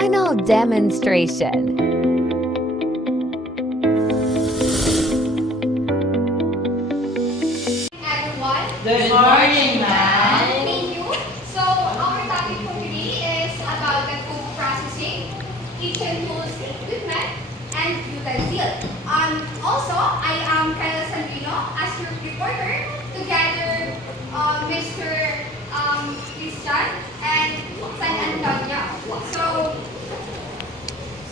final demonstration. Everyone. Good morning, ma'am. Thank you. So our topic for today is about the food processing, kitchen tools, equipment, and utensils. Also, I am Kayla Sandino as your reporter, together Mr. Christian and San Antonio.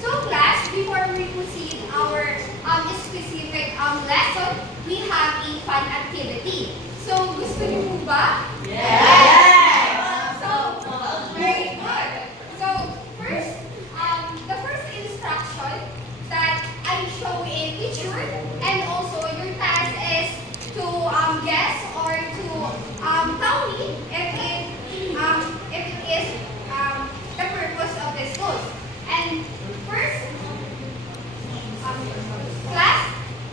So class, before we proceed our specific lesson, we have a fun activity. So, gusto niyo po ba? So, very good. So, first, the first instruction that I show a picture, and also your task is to guess or to tell me if it is the purpose of this tool. And first, class,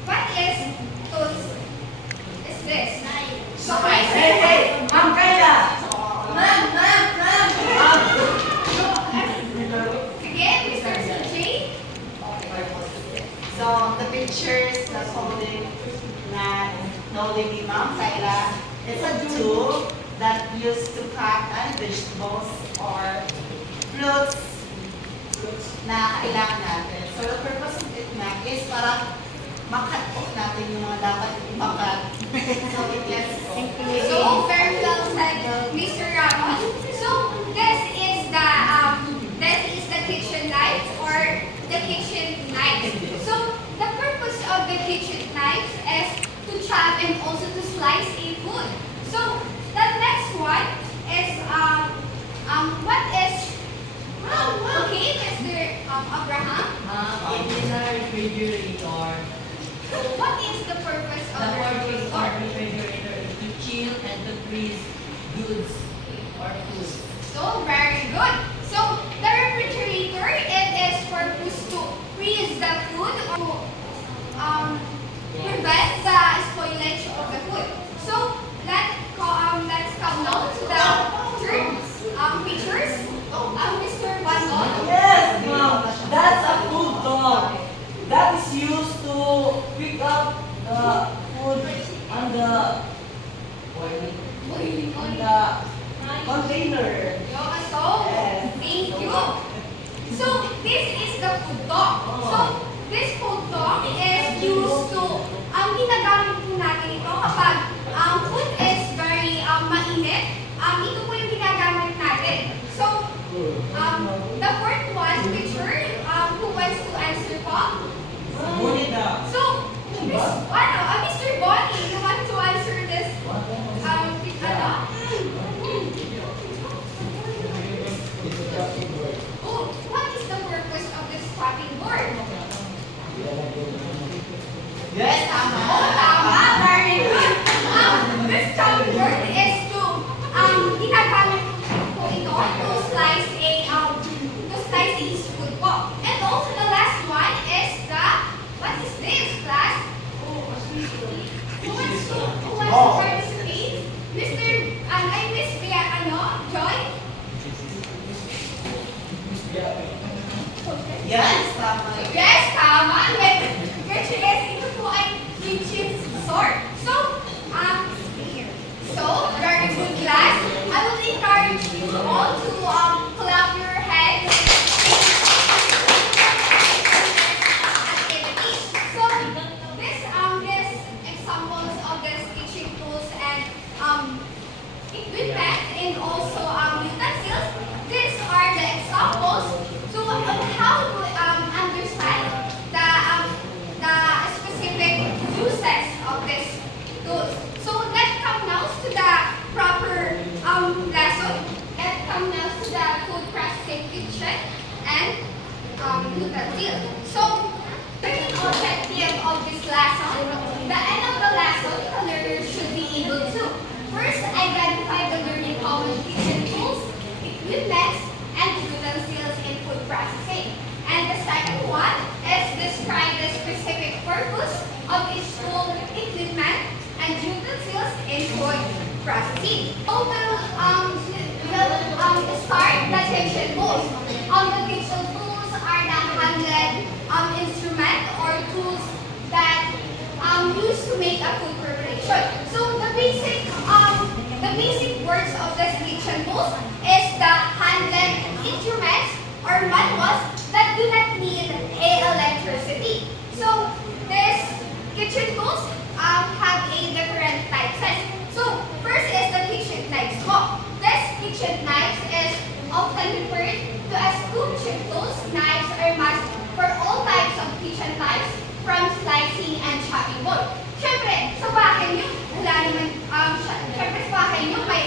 what is tools? Is this? So, Hey, Ma'am Kayla! sige, Mr. CJ. So, the pictures that's holding ni Ma'am Kayla, it's a tool that used to cut vegetables or fruits na kailangan natin. So, the purpose of it na is para makat po natin yung mga dapat ipakat. So, it gets So, very well said, Mr. Ramon. So, this is the kitchen knife or the kitchen knife. So, the purpose of the kitchen knife is to chop and also to slice a food. So, the next one is what is okay, Mr. Abraham. It is a refrigerator. What is the purpose of The the purpose of refrigerator? refrigerator is to chill and to freeze goods or food. So, very good. So, the refrigerator, it is purpose to freeze the food or to prevent the spoilage of the food. So, let's come now to the third pictures. Mr. Wandon. Yes, ma'am. That's a food dog. That is used to pick up the food on the container. So, thank you. So, this is the food dog. So, this food dog is used to, ginagamit po natin ito kapag food is very mainit. Ito po yung ginagamit natin. So, the fourth one, picture, who wants to answer po? So, Mr. Bonnie, you want to answer this? Oh, what is the purpose of this chopping board? Yes, tama. Oh, tama. Very good. This chopping board is to, ginagamit po ito to slice a food po. And also the last one is what is this, class? Who wants to participate? Miss Bea, Joy? Yes, tama. Yes, tama. Which is, ito po ay kitchen sword. So, very good class. I would encourage you all to clap your hands. Activities. So, this examples of the kitchen tools and equipment and also utensils. These are the examples. So, on how to understand the specific uses of this tools. So, let's come now to the proper lesson. Let's come now to the food processing kitchen and utensils. So, the main objective of this lesson, the end of the lesson, the learner should be able to first identify the learning common kitchen tools, equipment, and utensils in food processing. And the second one is describe the specific purpose of each tool, equipment, and utensils in food processing. So we'll start the kitchen tools. On the kitchen used to make a food preparation. So the basic words of this kitchen tools is the handled instruments or manuals that do not need a electricity. So these kitchen tools have a different types. So first is the kitchen knives. This kitchen knives is often referred to as kitchen tools. Knives are must for all types of kitchen knives from slicing and chopping board. Siyempre, sa bahay nyo, wala naman, siyempre sa bahay nyo, may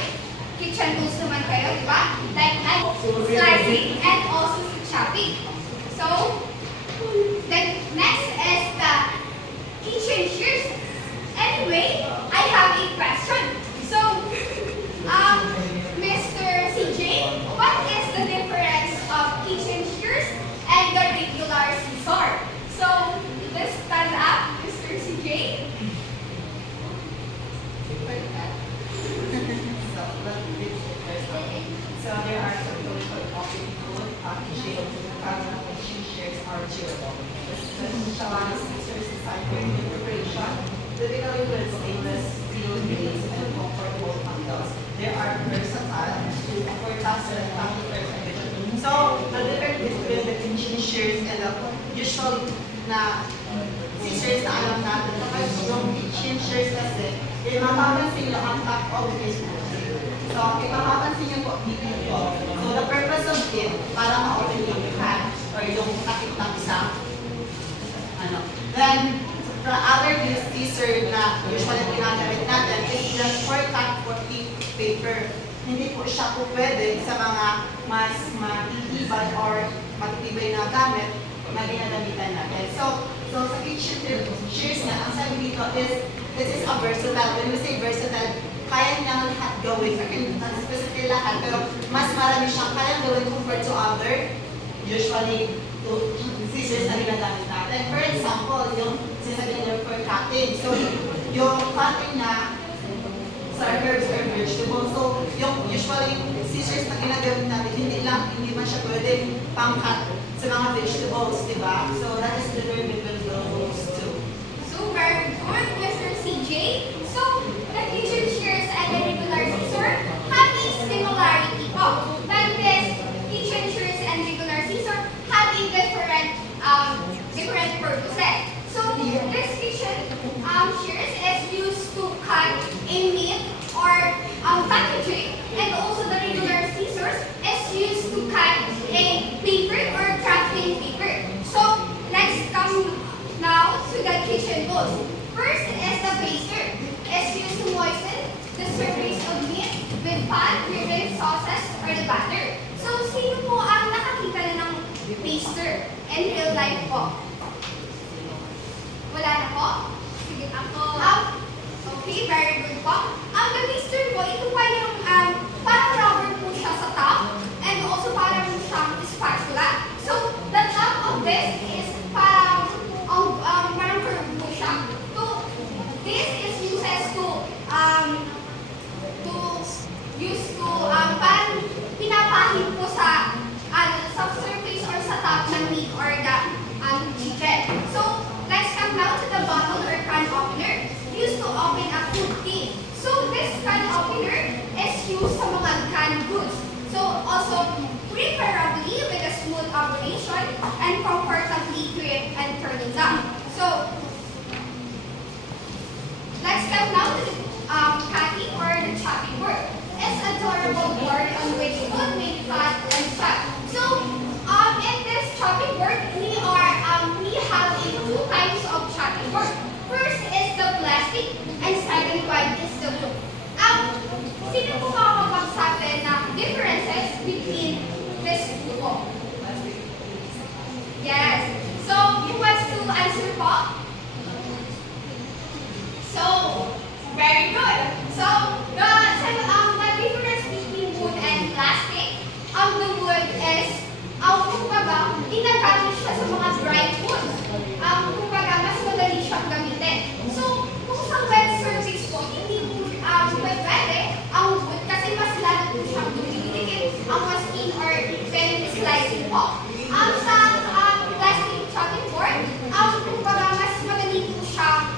kitchen tools naman kayo, di ba? Like slicing and also chopping. So, the next is the kitchen shears. Anyway, I have a question. So, Mr. CJ, what is the difference of kitchen shears and the regular scissor? So, let's stand up, Mr. CJ. So there are some political operating code, kitchen shares are durable. The Shawana scissors designed for preparation, typically with stainless steel blades and comfortable handles. They are versatile for tasks and family preparation. So the difference between the kitchen shears and the usual na scissors na alam natin, kapag yung kitchen shears kasi, mapapansin nyo ang top of this. So, ipapapansin nyo po dito. So, the purpose of it, para ma-open yung hand or yung takip-tak sa ano. Then, the other scissor na usually ginagamit natin is just for cut for paper. Hindi po siya po pwede sa mga mas matitibay or matitibay na gamit na ginagamitan natin. So sa kitchen shears na, ang sabi dito is, this is a versatile. When we say versatile, kaya niyang lahat gawin. Specifically lahat, pero mas marami siyang kayang gawin compared to other, usually, scissors na ginagamit natin. For example, yung sinasabi nila for cutting. So, yung cutting na sa herbs or vegetables. So, yung usually scissors na ginagamit natin, hindi man siya pwede pang-cut sa mga vegetables, di ba? So, that is the difference between those two. So, very good, Mr. CJ. So, the kitchen shears and the regular scissor have a similarity. But this kitchen shears and regular scissor have a different purposes. So, this kitchen shears is used to cut a meat or packaging, and also the regular scissors is used to cut a paper or crafting paper. So, let's come now to the kitchen tools. First is the baster. It's used to moisten the surface of meat with fat, driven sauces, or the batter. So, sino po ang nakakita na ng baster in real life po? Wala na po? Sige, ako. Okay, very good po. Ang the baster po, ito pa yung parang rubber po siya sa top, and also parang siyang spatula. So, the top of this is parang curve po siya. This is uses parang pinapahid po sa surface or sa top ng meat or the chicken. So, let's come now to the bottle or can opener used to open a food tin. So, this can opener is used sa mga canned goods. So, also preferably with a smooth operation and comfortably grip and turning down. So, let's come now to the cutting or the chopping board. It's a durable board on which food may be cut and chopped. So, in this chopping board, we have two types of chopping board. First is the plastic, and second one is the wood. Sino po makakapagsabi na differences between these two? Yes. So, who wants to answer po? So, very good. So, the difference between wood and plastic, the wood is, kumbaga, ginagamit siya sa mga dry foods. Kumbaga, mas madali siyang gamitin. So, kung sa wet surface po, hindi po pwede ang wood kasi mas lalo po siyang dumidikit ang masking or pen slicing po. Sa plastic chopping board, kumbaga, mas madali po siya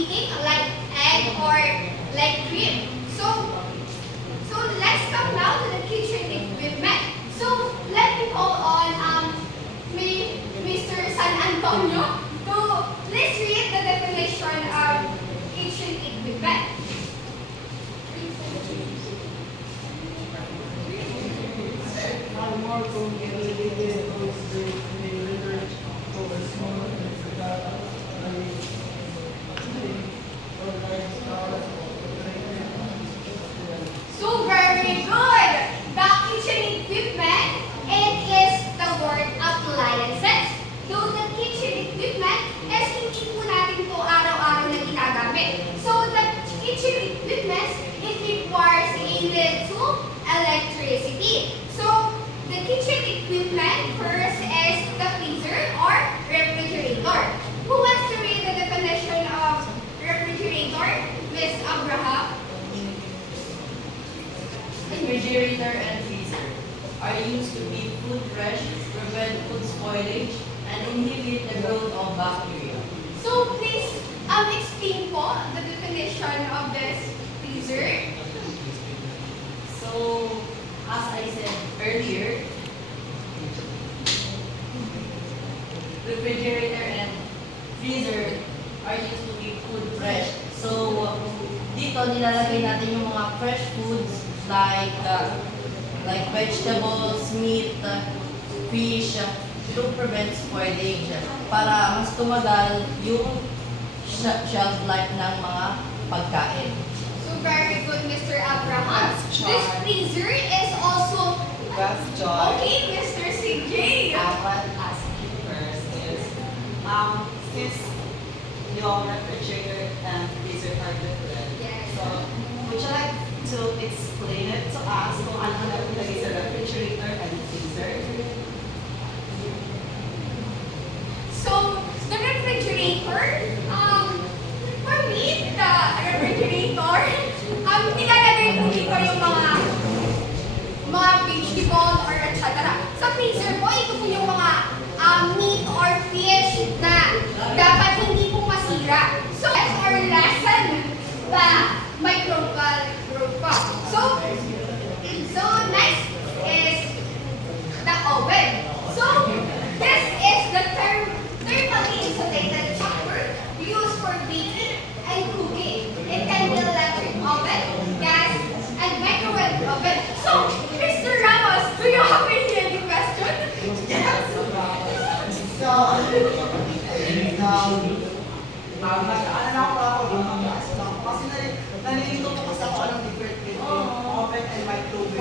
baking like egg or like cream. So let's come now to the kitchen equipment. So let me call on Mr. San Antonio to please read the definition of kitchen equipment. So very good. The kitchen equipment, it is the word appliances. Though the kitchen equipment is hindi po natin po araw-araw na ginagamit. So the kitchen equipment, it requires a little electricity. So the kitchen equipment first is the freezer or refrigerator. Who wants to read the definition of refrigerator? Miss Abraham? Refrigerator and freezer are used to keep food fresh, prevent food spoilage, and inhibit the growth of bacteria. So please explain po the definition of this freezer. So, as I said earlier, refrigerator and freezer are used to keep food fresh. So, dito nilalagay natin yung mga fresh foods like vegetables, meat, fish, to prevent spoilage para mas tumagal yung shelf life ng mga pagkain. So very good, Mr. Abraham. That's This Joy. freezer is also That's Joy. okay, Mr. CJ. I want to ask you first is, since your refrigerator and freezer are different, Yes. so would you like to explain it to us kung ano nakalagay sa refrigerator and freezer? So the refrigerator, for me, the refrigerator, nilalagay po dito yung mga vegetables or etc. Sa freezer po, ito po yung mga meat or fish na dapat hindi po masira. So, as our lesson, the microbial growth po. So next is the oven. So, this is the thermally insulated chamber used for baking and cooking. It can be electric oven, gas, and microwave oven. So, Mr. Ramos, do you have any question? So, nag-ano na ako kasi nalilito ko kasi ako ng different between oven and microwave.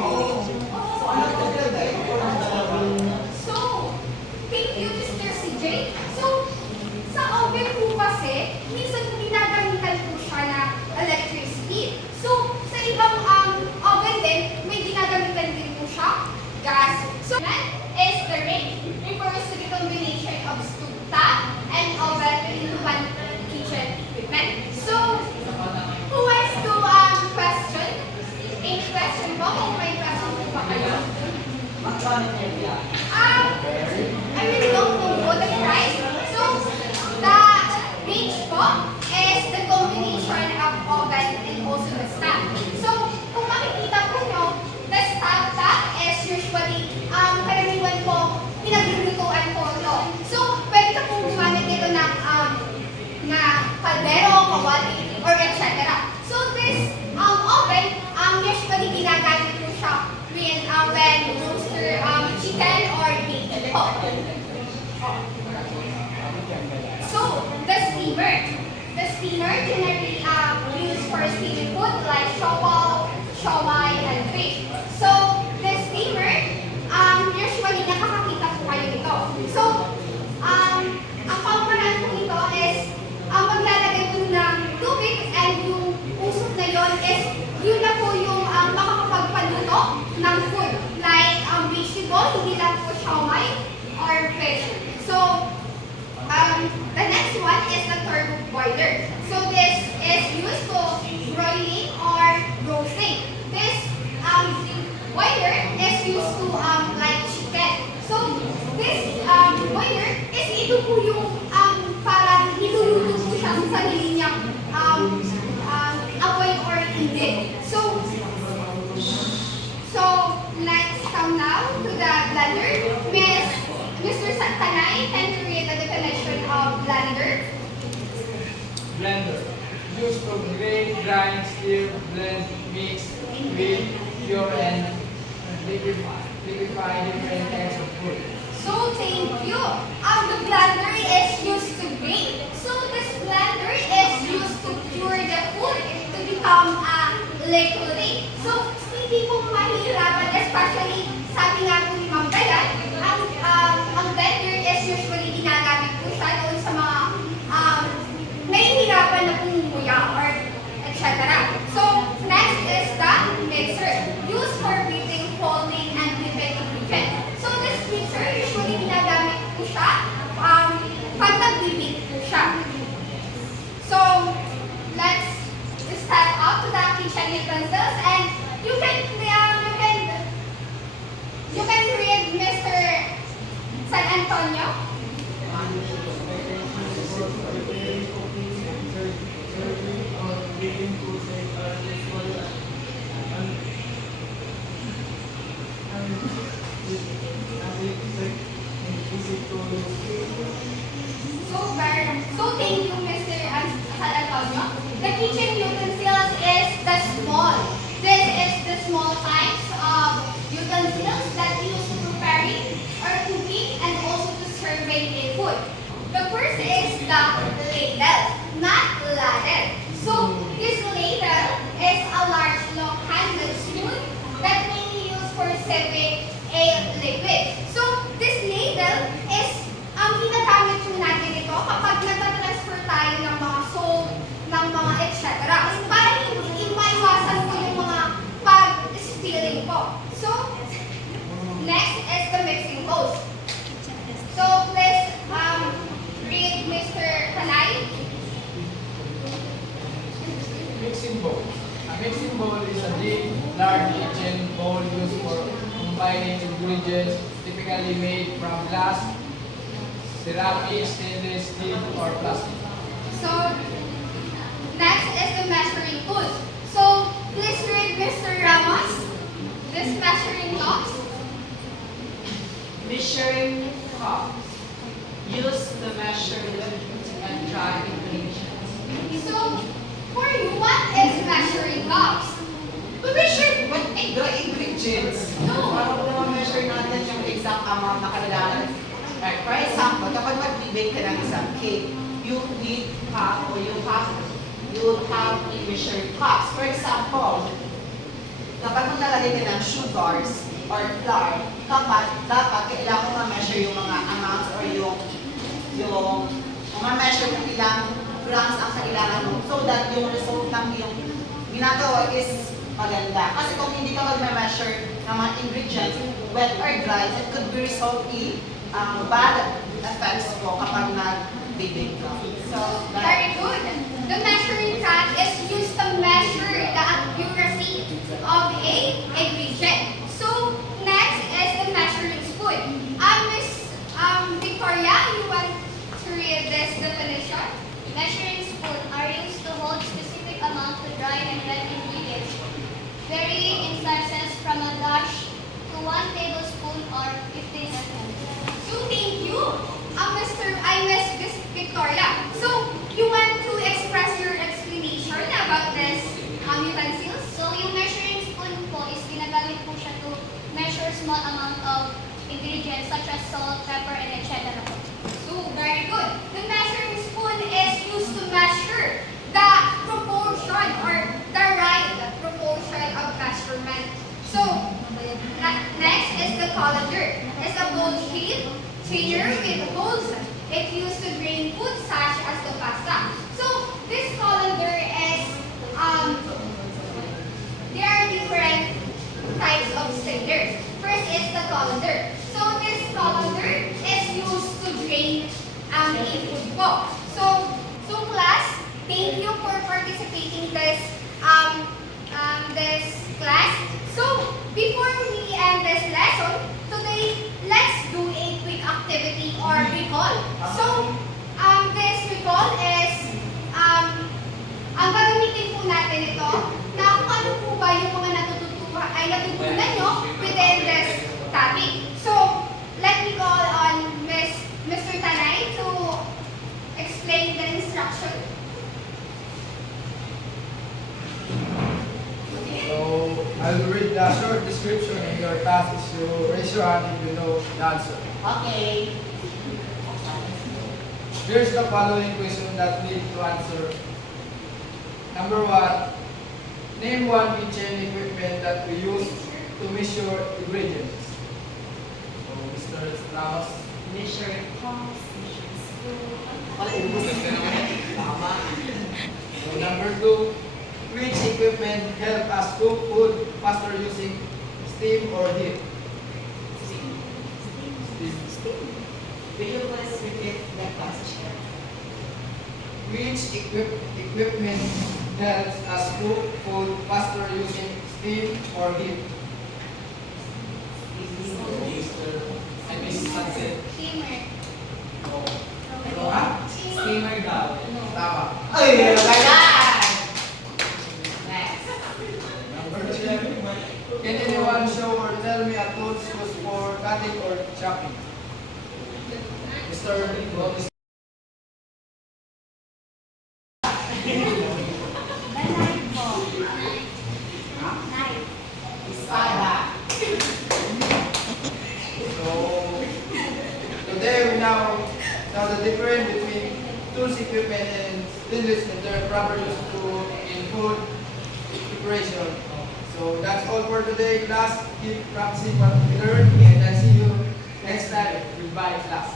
So, ano ito nilagay ko ng dalawa? So, thank you, Mr. CJ. So, sa oven po kasi, minsan ginagamitan po siya na electricity. So, sa ibang oven din, may ginagamitan din po siya gas. So, that is the range. Refers to the combination of stove-top and oven within one kitchen equipment. So, who wants to question? Any question po? Kung may question po ba kayo? Magkano area? I really don't know the price. So, the range po is the combination of oven and also the stove. So, kung makikita po nyo, the stove top is usually, karaniwan po, pinaglulutuan po ito. So, pwede ka pong gumamit ito ng kaldero, kawali, or etc. So, this oven, usually ginagamit po siya when roaster chicken or bacon po. So, the steamer. The steamer generally used for steaming food like siopaw, siomai, and fish. So, the steamer, usually nakakakita po kayo nito. So, ang pamamaraan po nito is maglalagay po ng tubig and yung usok na yon is yun na po yung makakapagpaluto ng food like vegetable, hindi lang po siomai or fish. So, the next one is the turbo boiler. So, this is used to broiling or roasting. This boiler is used to like chicken. So, this boiler is ito po yung parang niluluto po siya sa sarili niyang blender? Blender. Used to grate, grind, stir, blend, mix, whip, pure, and liquefy different types of food. So thank you. The blender is used to grate. So this blender is used to cure the food to become liquid. So hindi po mahirapan, especially sabi nga po ni Ma'am Dayan, ang blender is usually ginagamit po siya doon sa mga nahihirapan na pumumuya or etc. So next is the mixer, used for whipping, folding, and whipping ingredients. So this mixer usually ginagamit po siya pag nag-whipping po siya. So let's step up to the kitchen utensils, and you can read Mr. San Antonio. So thank you, Mr. San Antonio. The kitchen utensils is the small. This is the small types of utensils that used to preparing or cooking and also to serving in food. The first is the ladle, not ladle. So this ladle is a large long-handled spoon that mainly used for sipping a liquid. So this ladle is ang ginagamit po natin ito kapag nagtatransfer tayo ng mga salt, ng mga etc. Para hindi maiwasan po yung mga pag-spilling po. So, next is the mixing bowl. So, please read Mr. Tanay. Mixing bowl. A mixing bowl is a deep, large kitchen bowl used for combining ingredients, typically made from glass, ceramic, stainless steel, or plastic. So, next is the measuring tools. So, please read Mr. Ramos. This measuring cups. Measuring cups. Use to measure and dry ingredients. So, for you, what is measuring cups? To measure what the ingredients. No. Para mo measure natin yung exact amount na kailangan. Like, for example, kapag mag-bake ka ng isang cake, you have a measuring cups. For example, kapag nalagay ka ng sugars or flour, dapat kailangan ma-measure yung mga amounts or yung ma-measure kung ilang grams ang kailangan mo so that yung result ng yung ginagawa is maganda. Kasi kung hindi ka mag-measure ng mga ingredients, wet or dry, it could be result in bad effects po kapag nag-bake ka. So, Very good. The measuring cut is used to measure the accuracy of a ingredient. So, next is the measuring spoon. Miss Victoria, you want to read this definition? Measuring spoon are used to hold specific amount of dry and wet ingredients, varying in sizes from a dash to 1 tablespoon or 15 ml. So, thank you, Miss Victoria. So, you want to express your explanation about this utensils? So yung measuring spoon po is ginagamit po siya to measure small amount of ingredients such as salt, pepper, and etc. po. So, very good. The measuring spoon is used to measure the proportion or the right proportion of measurement. So, next is the colander. It's a bowl shape strainer with holes. It used to drain food such as the pasta. So, this colander is, there are different types of strainers. First is the colander. So, this colander is used to drain a food po. So class, thank you for participating this class. So, before we end this lesson, today, let's do a quick activity or recall. So, this recall is, ang gagamitin po natin ito, na kung ano po ba yung mga natutunan nyo within this topic. So, let me call on Mr. Tanay to explain short description in your task is you raise your hand if you know the answer. Okay. Here's the following question that need to answer. Number 1, name one kitchen equipment that we use to measure ingredients. So, Mr. Ramos. Measure pumps, measure spoon. So, number 2, which equipment help us cook food faster using steam or heat? Steam. Will you please repeat the question? Which equipment helps us cook food faster using steam or heat? I miss sunset. Steamer. Ano nga? Steamer daw. Tama. Ay, next. Number 3, can anyone show or tell me a tools used for cutting or chopping? Mr. Robles. Espada. So, today we now know the difference between tools, equipment, and stainless and their proper use in food preparation. So that's all for today, class. Keep practicing what we learned, and I'll see you next time. Goodbye, class.